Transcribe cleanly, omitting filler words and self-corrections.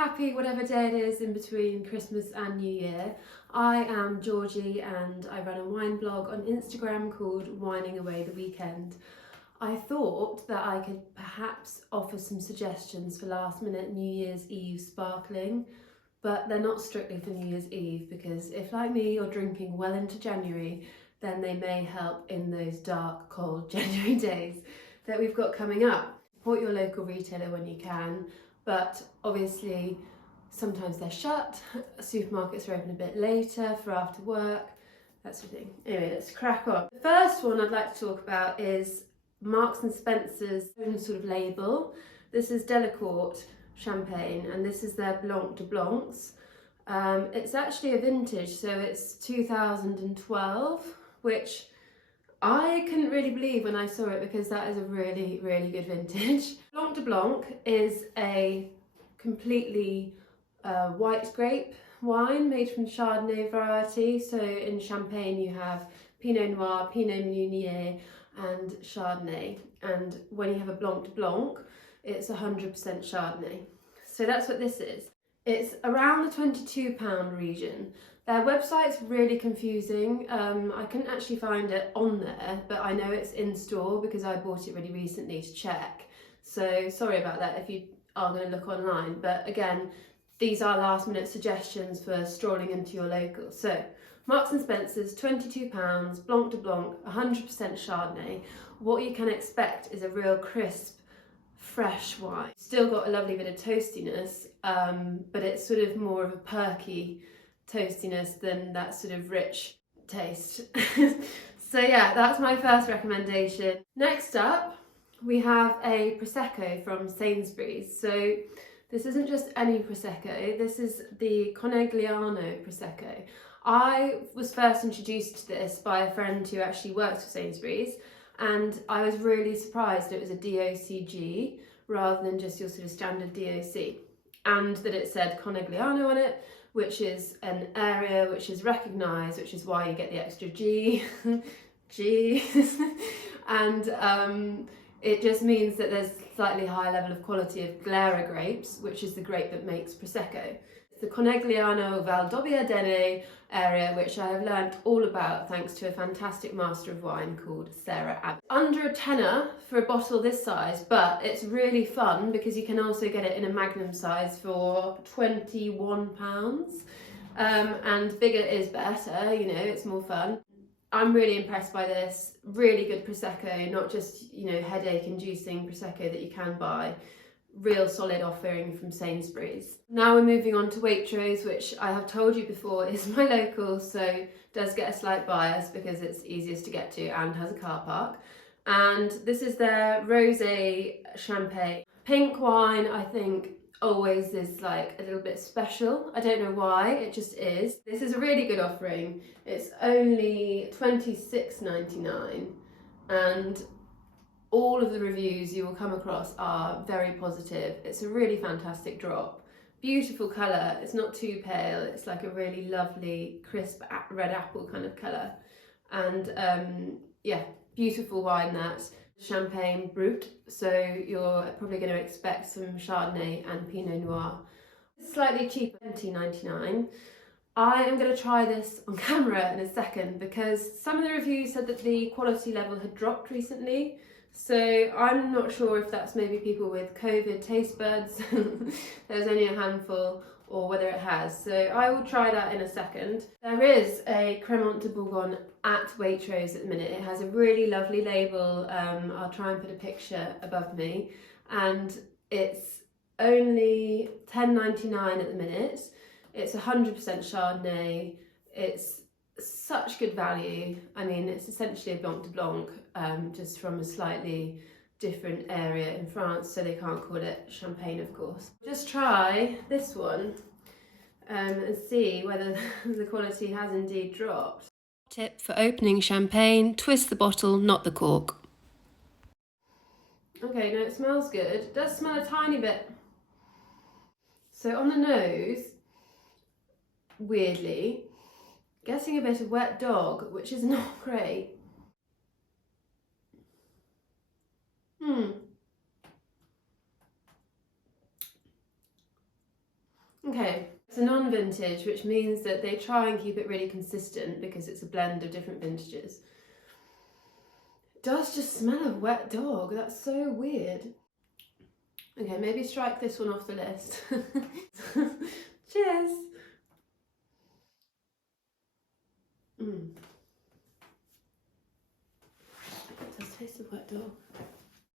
happy whatever day it is in between Christmas and New Year. I am Georgie and I run a wine blog on Instagram called Wining Away the Weekend. I thought that I could perhaps offer some suggestions for last minute New Year's Eve sparkling, but they're not strictly for New Year's Eve because if, like me, you're drinking well into January, then they may help in those dark, cold January days that we've got coming up. Support your local retailer when you can, but obviously sometimes they're shut, supermarkets are open a bit later for after work, that sort of thing. Anyway, let's crack on. The first one I'd like to talk about is Marks and Spencer's own sort of label. This is Delacourt champagne and this is their Blanc de Blancs. It's actually a vintage, so it's 2012, which I couldn't really believe when I saw it because that is a really, really good vintage. Blanc de Blanc is a completely white grape wine made from Chardonnay variety. So in Champagne you have Pinot Noir, Pinot Meunier and Chardonnay. And when you have a Blanc de Blanc, it's 100% Chardonnay. So that's what this is. It's around the £22 region. Their website's really confusing. I couldn't actually find it on there, but I know it's in store because I bought it really recently to check. So sorry about that if you are going to look online. But again, these are last minute suggestions for strolling into your local. So Marks and Spencer's, £22, Blanc de Blanc, 100% Chardonnay. What you can expect is a real crisp, fresh wine. Still got a lovely bit of toastiness, but it's sort of more of a perky toastiness than that sort of rich taste. So yeah, that's my first recommendation. Next up, we have a Prosecco from Sainsbury's. So this isn't just any Prosecco, this is the Conegliano Prosecco. I was first introduced to this by a friend who actually works for Sainsbury's, and I was really surprised it was a DOCG rather than just your sort of standard DOC, and that it said Conegliano on it, which is an area which is recognised, which is why you get the extra G, G, and it just means that there's slightly higher level of quality of Glera grapes, which is the grape that makes Prosecco. It's the Conegliano Valdobbiadene area, which I have learnt all about thanks to a fantastic master of wine called Sarah Abbott. Under a tenner for a bottle this size, but it's really fun because you can also get it in a magnum size for £21. And bigger is better, you know, it's more fun. I'm really impressed by this. Really good Prosecco, not just, you know, headache inducing Prosecco that you can buy. Real solid offering from Sainsbury's. Now we're moving on to Waitrose, which I have told you before is my local, so does get a slight bias because it's easiest to get to and has a car park. And this is their Rosé Champagne. Pink wine, I think, always is like a little bit special. I don't know why, it just is. This is a really good offering. It's only £26.99 and all of the reviews you will come across are very positive. It's a really fantastic drop. Beautiful colour, it's not too pale, it's like a really lovely crisp red apple kind of colour. And yeah, beautiful wine that. Champagne Brut, so you're probably going to expect some Chardonnay and Pinot Noir. Slightly cheaper, £20.99. I am going to try this on camera in a second because some of the reviews said that the quality level had dropped recently. So I'm not sure if that's maybe people with COVID taste buds, there's only a handful, or whether it has. So I will try that in a second. There is a Crémant de Bourgogne at Waitrose at the minute. It has a really lovely label. I'll try and put a picture above me. And it's only £10.99 at the minute. It's 100% Chardonnay. It's such good value. I mean, it's essentially a Blanc de Blanc, just from a slightly different area in France, so they can't call it champagne, of course. Just try this one and see whether the quality has indeed dropped. Tip for opening champagne: twist the bottle, not the cork. Okay, no, it smells good. It does smell a tiny bit. So on the nose, weirdly, getting a bit of wet dog, which is not great. Okay, it's a non-vintage, which means that they try and keep it really consistent because it's a blend of different vintages. It does just smell of wet dog. That's so weird. Okay, maybe strike this one off the list. Cheers. It does taste of wet dog.